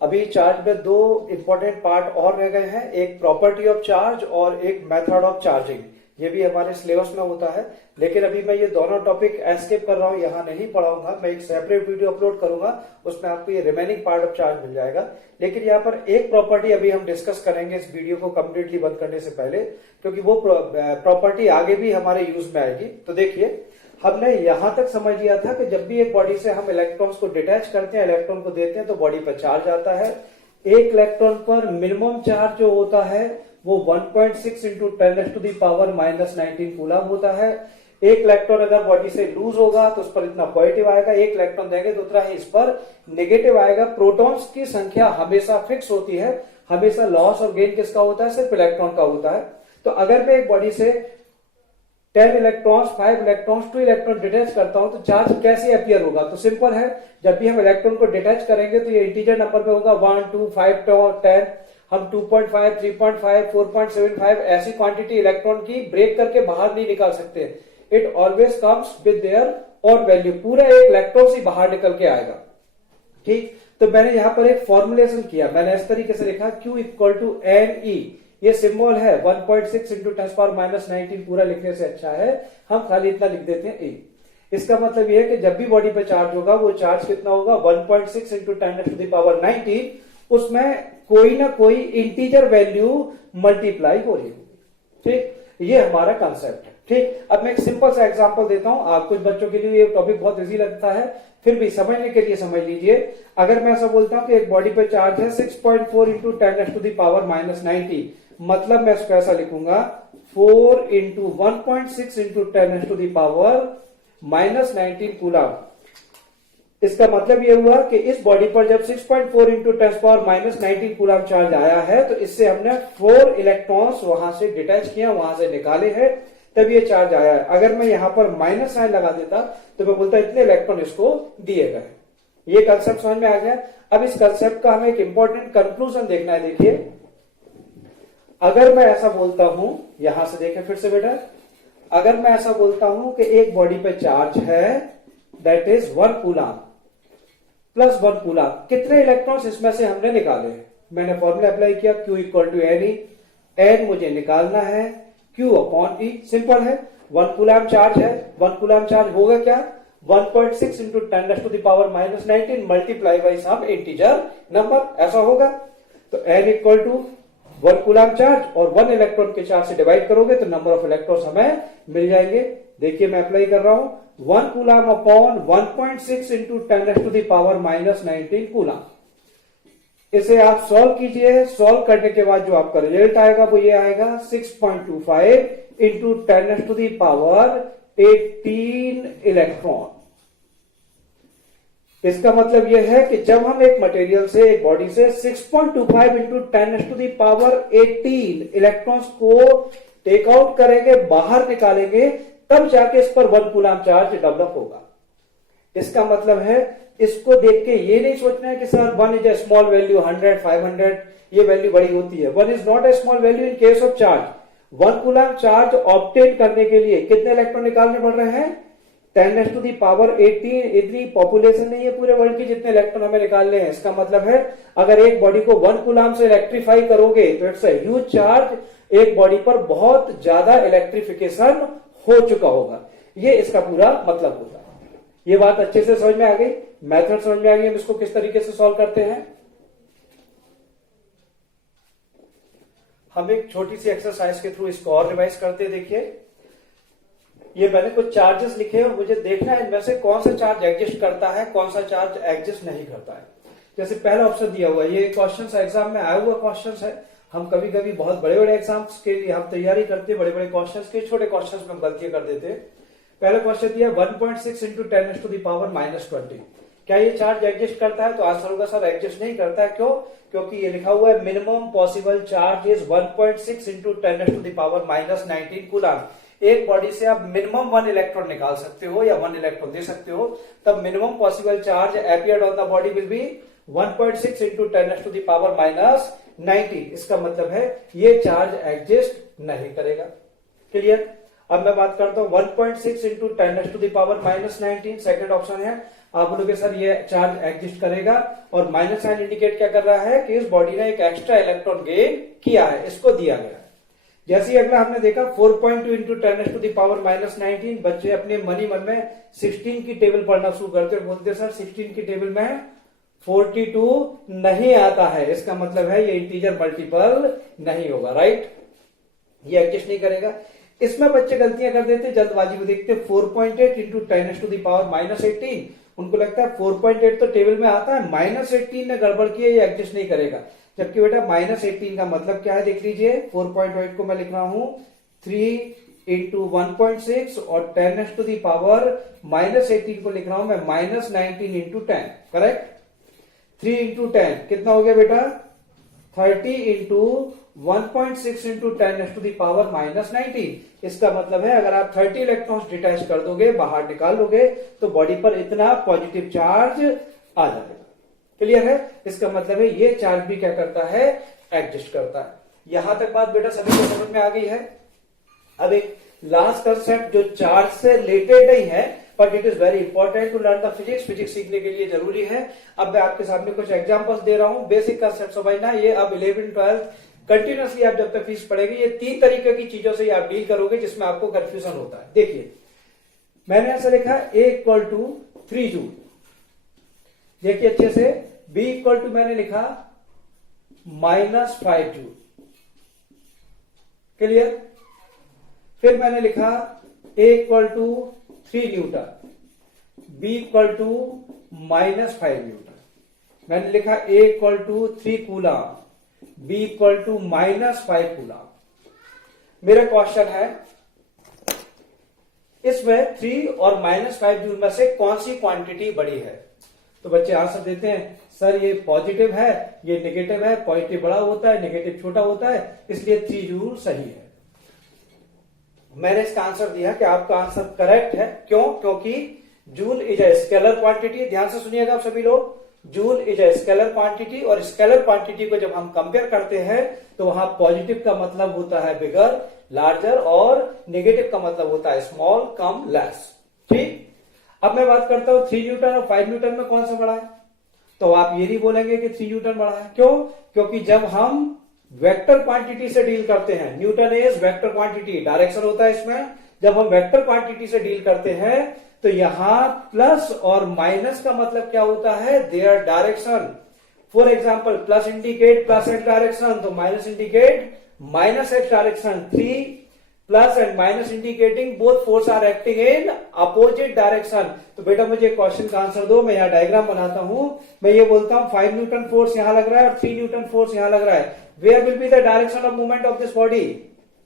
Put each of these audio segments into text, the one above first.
अभी चार्ज में दो इंपॉर्टेंट पार्ट और रह गए हैं, एक प्रॉपर्टी ऑफ चार्ज और एक मेथड ऑफ चार्जिंग। ये भी हमारे सिलेबस में होता है, लेकिन अभी मैं ये दोनों टॉपिक एस्केप कर रहा हूं, यहाँ नहीं पढ़ाऊंगा। मैं एक सेपरेट वीडियो अपलोड करूंगा, उसमें आपको ये रिमेनिंग पार्ट ऑफ चार्ज मिल जाएगा। लेकिन यहाँ पर एक प्रॉपर्टी अभी हम डिस्कस करेंगे इस वीडियो को कम्प्लीटली बंद करने से पहले, क्योंकि वो प्रॉपर्टी आगे भी हमारे यूज में आएगी। तो देखिए, हमने यहां तक समझ लिया था कि जब भी एक बॉडी से हम इलेक्ट्रॉन्स को डिटैच करते हैं, इलेक्ट्रॉन को देते हैं, तो बॉडी पर चार्ज आता है। एक इलेक्ट्रॉन पर मिनिमम चार्ज जो होता है वो 1.6 इंटू 10⁻⁻19 कूलम होता है। एक इलेक्ट्रॉन अगर बॉडी से लूज होगा तो उस पर इतना पॉजिटिव आएगा, एक इलेक्ट्रॉन देंगे तो उतना ही इस पर नेगेटिव आएगा। प्रोटॉन्स की संख्या हमेशा फिक्स होती है, हमेशा लॉस और गेन किसका होता है? सिर्फ इलेक्ट्रॉन का होता है। तो अगर मैं एक बॉडी से 10 इलेक्ट्रॉन्स, 5 इलेक्ट्रॉन्स, 2 इलेक्ट्रॉन डिटैच करता हूं तो चार्ज कैसे अपीयर होगा? तो सिंपल है, जब भी हम इलेक्ट्रॉन को डिटैच करेंगे तो ये इंटीजर नंबर पे होगा 1, 2, 5, 10। हम 2.5, 3.5, 4.75 ऐसी क्वांटिटी इलेक्ट्रॉन की ब्रेक करके बाहर नहीं निकाल सकते। It always comes with their odd value, पूरा एक इलेक्ट्रॉन से बाहर निकल के आएगा। ठीक, तो मैंने यहां पर एक फॉर्मुलेशन किया, मैंने इस तरीके से लिखा Q इक्वल टू NE। ये सिंबल है 1.6 इंटू 10⁻⁻19, पूरा लिखने से अच्छा है हम खाली इतना लिख देते हैं E। इसका मतलब यह है कि जब भी बॉडी पे चार्ज होगा वो चार्ज कितना होगा? 1.6 इंटू 10⁻⁹, उसमें कोई ना कोई इंटीजर वैल्यू मल्टीप्लाई हो रही होगी। ठीक, ये हमारा कंसेप्ट है। ठीक, अब मैं एक सिंपल सा एग्जांपल देता हूं। आप कुछ बच्चों के लिए ये टॉपिक बहुत इजी लगता है, फिर भी समझने के लिए समझ लीजिए। अगर मैं ऐसा बोलता हूं कि एक बॉडी पे चार्ज है 6.4 इंटू 10⁻⁻90, मतलब मैं इसको ऐसा लिखूंगा 4 इंटू 1.6 इंटू 10⁻⁻19 कूलम। इसका मतलब यह हुआ कि इस बॉडी पर जब 6.4 इंटू 10⁻⁻19 कूलम चार्ज आया है तो इससे हमने 4 इलेक्ट्रॉन्स वहां से डिटैच किया, वहां से निकाले हैं, तब ये चार्ज आया है। अगर मैं यहां पर माइनस साइन लगा देता तो मैं बोलता इतने इलेक्ट्रॉन इसको दिए गए। ये कंसेप्ट समझ में आ गया। अब इस कंसेप्ट का हमें एक इंपॉर्टेंट कंक्लूजन देखना है। देखिए, अगर मैं ऐसा बोलता हूं, यहां से देखें फिर से बेटा, अगर मैं ऐसा बोलता हूं कि एक बॉडी पे चार्ज है that is 1 coulomb plus 1 coulomb, कितने इलेक्ट्रॉन्स इसमें से हमने निकाले हैं? मैंने फॉर्मूला अप्लाई किया Q equal to NE। N मुझे निकालना है, Q अपॉन E। सिंपल है, 1 कूलम चार्ज है, 1 कूलम चार्ज होगा क्या? 1.6 into 10⁻⁻19 multiply by some integer number, ऐसा होगा। तो N equal to 1 coulomb charge और 1 इलेक्ट्रॉन के चार्ज से डिवाइड करोगे तो नंबर ऑफ इलेक्ट्रॉन्स हमें मिल जाएंगे। देखिए मैं अप्लाई कर रहा हूं, 1 कूलम अपॉन 1.6 इंटू 10⁻⁻19 कूलम। इसे आप सॉल्व कीजिए, सॉल्व करने के बाद जो आपका रिजल्ट आएगा वो ये आएगा 6.25 इंटू 10⁻18 इलेक्ट्रॉन। इसका मतलब यह है कि जब हम एक मटेरियल से, एक बॉडी से 6.25 इंटू 10⁻18 इलेक्ट्रॉन्स को टेक आउट करेंगे, बाहर निकालेंगे, तब जाके इस पर 1 कूलम चार्ज डेवलप होगा। इसका मतलब है, इसको देख के ये नहीं सोचना है कि sir 1 is a small value, 100, 500 ये वैल्यू बड़ी होती है। 1 is not a small value in case of charge. 1 coulomb charge obtain करने के लिए कितने इलेक्ट्रॉन निकालने पड़ रहे हैं? 10⁻18। इतनी पॉपुलेशन नहीं है पूरे वर्ल्ड की जितने इलेक्ट्रॉन हमें निकालने हैं। इसका मतलब है अगर एक बॉडी को 1 कूलम से इलेक्ट्रीफाई करोगे तो इट्स अ ह्यूज चार्ज, एक बॉडी पर बहुत ज्यादा इलेक्ट्रिफिकेशन हो चुका होगा। ये इसका पूरा मतलब होगा। ये बात अच्छे से समझ में आ गई, मेथड समझ में आ गई, हम इसको किस तरीके से सॉल्व करते हैं। हम एक छोटी सी एक्सरसाइज के थ्रू इसको और रिवाइज करते हैं। देखिए, ये मैंने कुछ चार्जेस लिखे और मुझे देखना है इनमें से कौन सा चार्ज एग्जिस्ट करता है, कौन सा चार्ज एग्जिस्ट नहीं करता है। जैसे पहला ऑप्शन दिया हुआ है, ये क्वेश्चन एग्जाम में आया हुआ क्वेश्चन है। हम कभी कभी बहुत बड़े बड़े एग्जाम्स के लिए हम तैयारी करते हैं, बड़े बड़े क्वेश्चंस के, छोटे क्वेश्चंस में गलतियां कर देते हैं। पहला क्वेश्चन दिया 1.6 इंटू 10⁻⁻20। क्या ये चार्ज एग्जिस्ट करता है? तो आंसर होगा सर एग्जिस्ट नहीं करता है। क्यों? क्योंकि ये लिखा हुआ है minimum possible charge is 1.6 into 10⁻⁻19 coulomb. एक बॉडी से आप मिनिमम 1 इलेक्ट्रॉन निकाल सकते हो या 1 इलेक्ट्रॉन दे सकते हो, तब minimum possible charge appeared on the body will be 1.6 into 10⁻⁻19। इसका मतलब है ये चार्ज एग्जिस्ट नहीं करेगा। क्लियर? अब मैं बात करता हूं 1.6 इंटू 10⁻⁻19, सेकेंड ऑप्शन है। आप बोलोगे सर ये चार्ज एग्जिस्ट करेगा, और माइनस साइन इंडिकेट क्या कर रहा है कि इस बॉडी ने एक एक्स्ट्रा इलेक्ट्रॉन गेन किया है, इसको दिया गया है। जैसे ही अगला हमने देखा 4.2 इंटू 10⁻⁻19, बच्चे अपने मनी मन में 16 की टेबल पढ़ना शुरू करते हैं, बोलते सर 16 की टेबल में 42 नहीं आता है, इसका मतलब है ये इंटीजर मल्टीपल नहीं होगा, राइट, ये एग्जिस्ट नहीं करेगा। इसमें बच्चे गलतियां कर देते, जल्दबाजी में देखते 4.8 इंटू 10⁻⁻18, उनको लगता है 4.8 तो टेबल में आता है, -18 ने गड़बड़ की है, ये एग्जिस्ट नहीं करेगा। जबकि बेटा -18 का मतलब क्या है देख लीजिए, 4.8 को मैं लिख रहा हूं 3 इंटू 1.6 और 10⁻⁻18 को लिख रहा हूं मैं -19 इंटू 10, करेक्ट। 3 इंटू 10 कितना हो गया बेटा, 30 इंटू 1.6 इंटू 10⁻⁻19। इसका मतलब है अगर आप 30 इलेक्ट्रॉन्स डिटैच कर दोगे, बाहर निकाल दोगे, तो बॉडी पर इतना पॉजिटिव चार्ज आ जाएगा। क्लियर है, इसका मतलब है ये चार्ज भी क्या करता है, एग्जिस्ट करता है। यहां तक बात बेटा सभी को समझ में आ गई है। अब एक लास्ट कंसेप्ट जो चार्ज से रिलेटेड नहीं है, but it is very important to learn the physics, physics सीखने के लिए जरूरी है। अब मैं आपके सामने कुछ एग्जांपल्स दे रहा हूं, बेसिक कंसेप्ट समझना। ये अब 11 12 कंटिन्यूसली आप जब तक फीस पढ़ेगी, ये 3 तरीके की चीजों से आप डील करोगे जिसमें आपको कंफ्यूजन होता है। देखिए मैंने ऐसा लिखा A = 3 जूल, देखिए अच्छे से। B = मैंने लिखा -5 जूल, क्लियर। फिर मैंने लिखा A = 3 न्यूटन, B = -5 न्यूटन। मैंने लिखा A = 3 कूलम, B = -5 कूलम। मेरा क्वेश्चन है इसमें 3 और -5 जूल में से कौन सी क्वांटिटी बड़ी है? तो बच्चे आंसर देते हैं सर ये पॉजिटिव है, ये नेगेटिव है, पॉजिटिव बड़ा होता है, नेगेटिव छोटा होता है, इसलिए 3 जूल सही है। मैंने इसका आंसर दिया कि आपका आंसर करेक्ट है। क्यों? क्योंकि joule is a scalar quantity. ध्यान से सुनिएगा आप सभी लोग, joule is a scalar quantity, और स्केलर क्वांटिटी को जब हम कंपेयर करते हैं तो वहां पॉजिटिव का मतलब होता है बिगर, लार्जर, और नेगेटिव का मतलब होता है स्मॉल, कम, लेस। ठीक, अब मैं बात करता हूं 3 न्यूटन और 5 न्यूटन में कौन सा बड़ा है? तो आप ये नहीं बोलेंगे कि 3 न्यूटन बड़ा है। क्यों? क्योंकि जब हम वेक्टर क्वांटिटी से डील करते हैं, Newton is vector quantity, direction होता है इसमें। जब हम वेक्टर क्वांटिटी से डील करते हैं तो यहां प्लस और माइनस का मतलब क्या होता है, there direction. For example plus indicate plus X direction, तो minus indicate minus X direction. 3 plus and minus indicating both force are acting in opposite direction. तो बेटा मुझे क्वेश्चन का आंसर दो, मैं यहाँ डायग्राम बनाता हूं। मैं ये बोलता हूं 5 न्यूटन फोर्स यहां लग रहा है और 3 न्यूटन फोर्स यहां लग रहा है। Where will be the direction of movement of this body?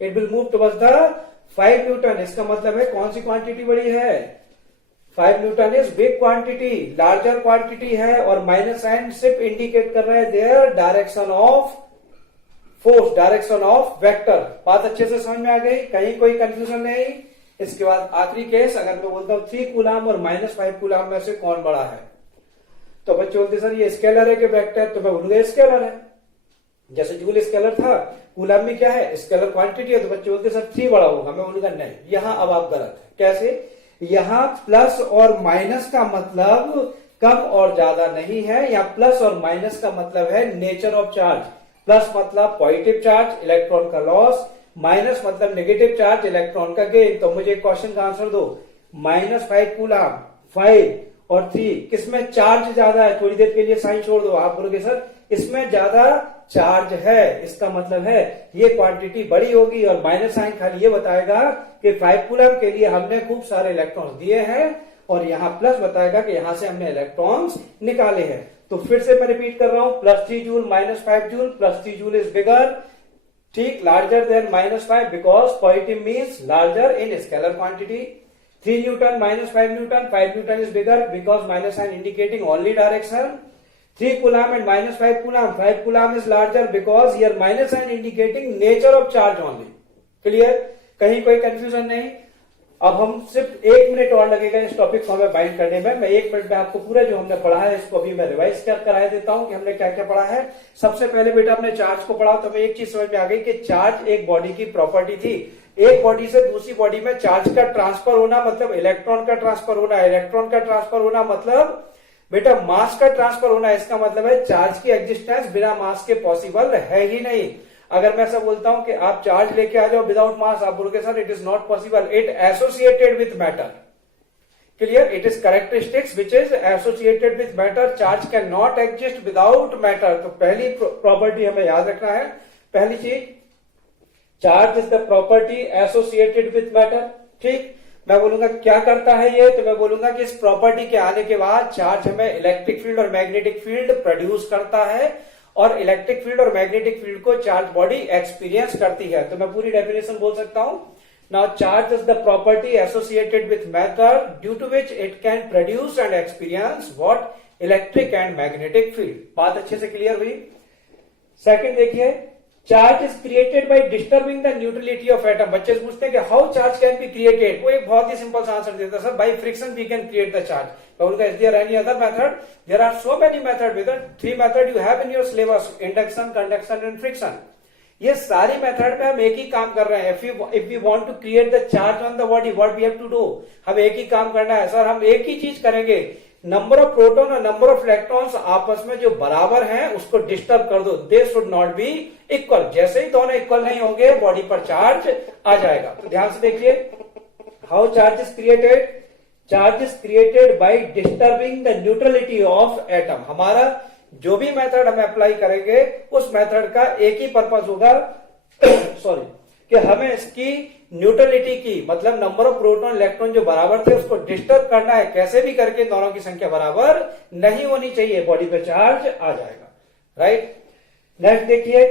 It will move towards the 5 newton. इसका मतलब है कौन सी क्वांटिटी बड़ी है? 5 newton is big quantity, larger quantity है, और माइनस साइन सिर्फ इंडिकेट कर रहा है there direction of force, direction of vector. बात अच्छे से समझ में आ गई? कहीं कोई कंफ्यूजन नहीं। इसके बाद आखिरी केस, अगर मैं बोलता हूं 3 कूलम और -5 कूलम में से कौन बड़ा है, तो बच्चे बोलते सर ये स्केलर है कि वेक्टर? तो मैं बोलूंगा स्केलर है। जैसे जूल स्केलर था, कूलम में क्या है, स्केलर क्वांटिटी है, तो बच्चे बोलते सर 3 बड़ा होगा। मैं बोलूंगा नहीं, यहां अब आप गलत है। कैसे? यहां प्लस और माइनस का मतलब कम और ज्यादा नहीं है, या प्लस और माइनस का मतलब है नेचर ऑफ चार्ज। प्लस मतलब पॉजिटिव चार्ज, इलेक्ट्रॉन का लॉस, माइनस मतलब नेगेटिव चार्ज, इलेक्ट्रॉन का गेन। तो मुझे क्वेश्चन का आंसर दो, -5 कूलम, 5 और 3, किसमें चार्ज ज्यादा है? थोड़ी देर के लिए साइन छोड़ दो, आप बोलोगे सर इसमें ज्यादा चार्ज है, इसका मतलब है ये क्वांटिटी बड़ी होगी, और माइनस साइन खाली ये बताएगा कि 5 कूलम के लिए हमने खूब सारे इलेक्ट्रॉन्स दिए हैं, और यहां प्लस बताएगा कि यहां से हमने इलेक्ट्रॉन्स निकाले हैं। तो फिर से मैं रिपीट कर रहा हूं, +3 joule -5 joule, +3 joule is bigger, ठीक, larger than -5 because positive means larger in scalar quantity. 3 newton -5 newton, 5 newton is bigger because minus sign indicating only direction. 3 coulomb and -5 coulomb, 5 coulomb is larger because here minus sign indicating nature of charge only. Clear? कहीं कोई confusion नहीं। अब हम सिर्फ 1 minute और लगेगा इस topic को हमें बाइंड करने में। मैं 1 मिनट में आपको पूरा जो हमने पढ़ा है इसको अभी मैं रिवाइज करा देता हूं कि हमने क्या क्या पढ़ा है। सबसे पहले बेटा हमने चार्ज को पढ़ा, तो हमें एक चीज समझ में आ गई कि चार्ज एक बॉडी की प्रॉपर्टी थी। एक बॉडी से दूसरी बॉडी में चार्ज का ट्रांसफर होना मतलब इलेक्ट्रॉन का ट्रांसफर होना, इलेक्ट्रॉन का ट्रांसफर होना मतलब बेटा मास का ट्रांसफर होना। इसका मतलब है चार्ज की एग्जिस्टेंस बिना मास के पॉसिबल है ही नहीं। अगर मैं ऐसा बोलता हूं कि आप चार्ज लेके आ जाओ विदाउट मास, आप बोलोगे sir it is not possible, it associated with matter. Clear? It is characteristics which is associated with matter, charge can not exist without matter. तो पहली प्रॉपर्टी हमें याद रखना है, पहली चीज charge is the property associated with matter. ठीक, मैं बोलूंगा क्या करता है ये, तो मैं बोलूंगा कि इस प्रॉपर्टी के आने के बाद चार्ज हमें इलेक्ट्रिक फील्ड और मैग्नेटिक फील्ड प्रोड्यूस करता है, और इलेक्ट्रिक फील्ड और मैग्नेटिक फील्ड को चार्ज बॉडी एक्सपीरियंस करती है। तो मैं पूरी डेफिनेशन बोल सकता हूं। Now charge is the property associated with matter due to which it can produce and experience what, electric and magnetic field. बात अच्छे से क्लियर हुई? सेकंड देखिए, charge is created by disturbing the neutrality of atom. बच्चे पूछते हैं कि how charge can be created, वो एक बहुत ही सिंपल सा आंसर देता है, sir by friction we can create the charge. Is there any other method? There are so many method, with 3 method you have in your syllabus, induction, conduction and friction. ये सारी method में हम एक ही काम कर रहे हैं। If we want to create the charge on the body, what we have to do, हम एक ही काम करना है सर, हम एक ही चीज करेंगे, नंबर ऑफ प्रोटॉन और नंबर ऑफ इलेक्ट्रॉन्स आपस में जो बराबर हैं उसको डिस्टर्ब कर दो, they should not be equal. जैसे ही दोनों इक्वल नहीं होंगे बॉडी पर चार्ज आ जाएगा। तो ध्यान से देखिए, how charge is created, charge is created by disturbing the neutrality of atom. हमारा जो भी मेथड हम अप्लाई करेंगे उस मेथड का एक ही पर्पज होगा सॉरी, कि हमें इसकी न्यूट्रलिटी की मतलब नंबर ऑफ प्रोटॉन इलेक्ट्रॉन जो बराबर थे उसको डिस्टर्ब करना है, कैसे भी करके दोनों की संख्या बराबर नहीं होनी चाहिए, बॉडी पे चार्ज आ जाएगा। राइट, नेक्स्ट देखिए,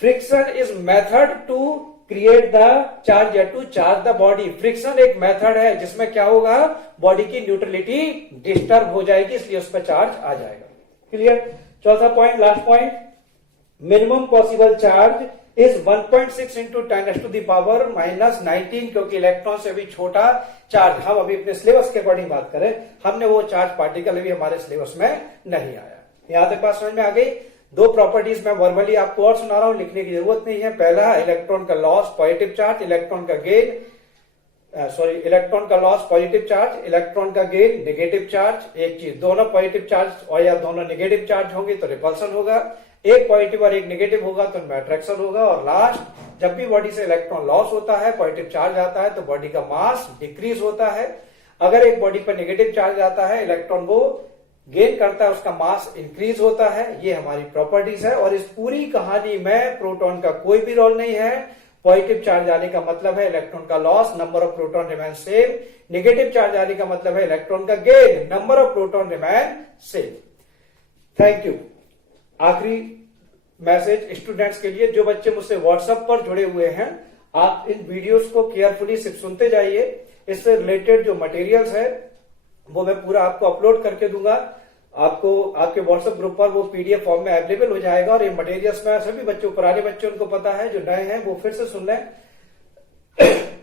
friction is method to create the charge या to charge the body. Friction एक मेथड है जिसमें क्या होगा, बॉडी की न्यूट्रलिटी डिस्टर्ब हो जाएगी, इसलिए उस पर चार्ज आ जाएगा। क्लियर? चौथा point, last point, minimum possible charge is 1.6 into 10⁻⁻19, क्योंकि इलेक्ट्रॉन से भी छोटा चार्ज, हम अभी अपने सिलेबस के अकॉर्डिंग बात करें, हमने वो चार्ज पार्टिकल अभी हमारे सिलेबस में नहीं आया। यहां तक बात समझ में आ गई? 2 प्रॉपर्टीज मैं वर्बली आपको और सुना रहा हूं, लिखने की जरूरत नहीं है। पहला, इलेक्ट्रॉन का लॉस पॉजिटिव चार्ज, इलेक्ट्रॉन का गेन इलेक्ट्रॉन का लॉस पॉजिटिव चार्ज, इलेक्ट्रॉन का गेन नेगेटिव चार्ज। एक चीज, दोनों पॉजिटिव चार्ज और या दोनों नेगेटिव चार्ज होंगे तो रिपल्सन होगा, एक पॉजिटिव और एक नेगेटिव होगा तो अट्रैक्शन होगा। और लास्ट, जब भी बॉडी से इलेक्ट्रॉन लॉस होता है, पॉजिटिव चार्ज आता है, तो बॉडी का मास डिक्रीज होता है। अगर एक बॉडी पर नेगेटिव चार्ज आता है, इलेक्ट्रॉन को गेन करता है, उसका मास इंक्रीज होता है। ये हमारी प्रॉपर्टीज है, और इस पूरी कहानी में प्रोटॉन का कोई भी रोल नहीं है। पॉजिटिव चार्ज आने का मतलब है इलेक्ट्रॉन का loss, number of proton remain same. Negative charge आने का मतलब है इलेक्ट्रॉन का gain, number of proton remain same. Thank you. आखिरी मैसेज स्टूडेंट्स के लिए, जो बच्चे मुझसे व्हाट्सएप पर जुड़े हुए हैं, आप इन वीडियोस को केयरफुली सिर्फ सुनते जाइए। इससे रिलेटेड जो मटेरियल्स है वो मैं पूरा आपको अपलोड करके दूंगा, आपको आपके व्हाट्सएप ग्रुप पर वो पीडीएफ फॉर्म में अवेलेबल हो जाएगा। और ये मटेरियल्स में सभी बच्चों, पुराने बच्चे उनको पता है, जो नए हैं वो फिर से सुन लें।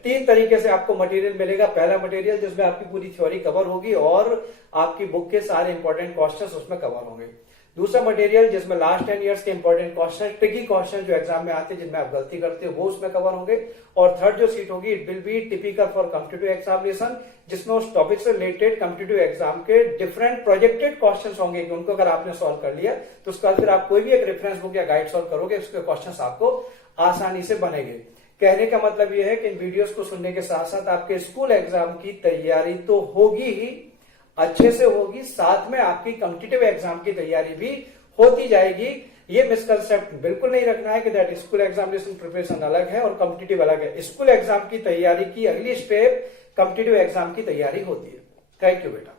3 तरीके से आपको मटेरियल मिलेगा। पहला मटेरियल जिसमें आपकी पूरी थ्योरी कवर होगी और आपकी बुक के सारे इंपॉर्टेंट क्वेश्चंस उसमें कवर होंगे। दूसरा मटेरियल जिसमें लास्ट 10 इयर्स के इंपॉर्टेंट क्वेश्चन, ट्रिकी क्वेश्चन जो एग्जाम में आते हैं, जिनमें आप गलती करते हो, वो उसमें कवर होंगे। और थर्ड जो सीट होगी, it will be typical for competitive examination, जिसमें उस टॉपिक से रिलेटेड कॉम्पिटिटिव एग्जाम के डिफरेंट प्रोजेक्टेड क्वेश्चन होंगे कि उनको अगर आपने सॉल्व कर लिया तो उसके बाद फिर आप कोई भी एक रेफरेंस बुक या गाइड सॉल्व करोगे, उसके क्वेश्चन आपको आसानी से बनेंगे। कहने का मतलब यह है कि इन वीडियोस को सुनने के साथ साथ आपके स्कूल एग्जाम की तैयारी तो होगी ही, अच्छे से होगी, साथ में आपकी कॉम्पिटिटिव एग्जाम की तैयारी भी होती जाएगी। ये मिसकंसेप्ट बिल्कुल नहीं रखना है कि दैट स्कूल एग्जामिनेशन प्रिपरेशन अलग है और कॉम्पिटिटिव अलग है। स्कूल एग्जाम की तैयारी की अगली स्टेप कॉम्पिटिटिव एग्जाम की तैयारी होती है। थैंक यू बेटा।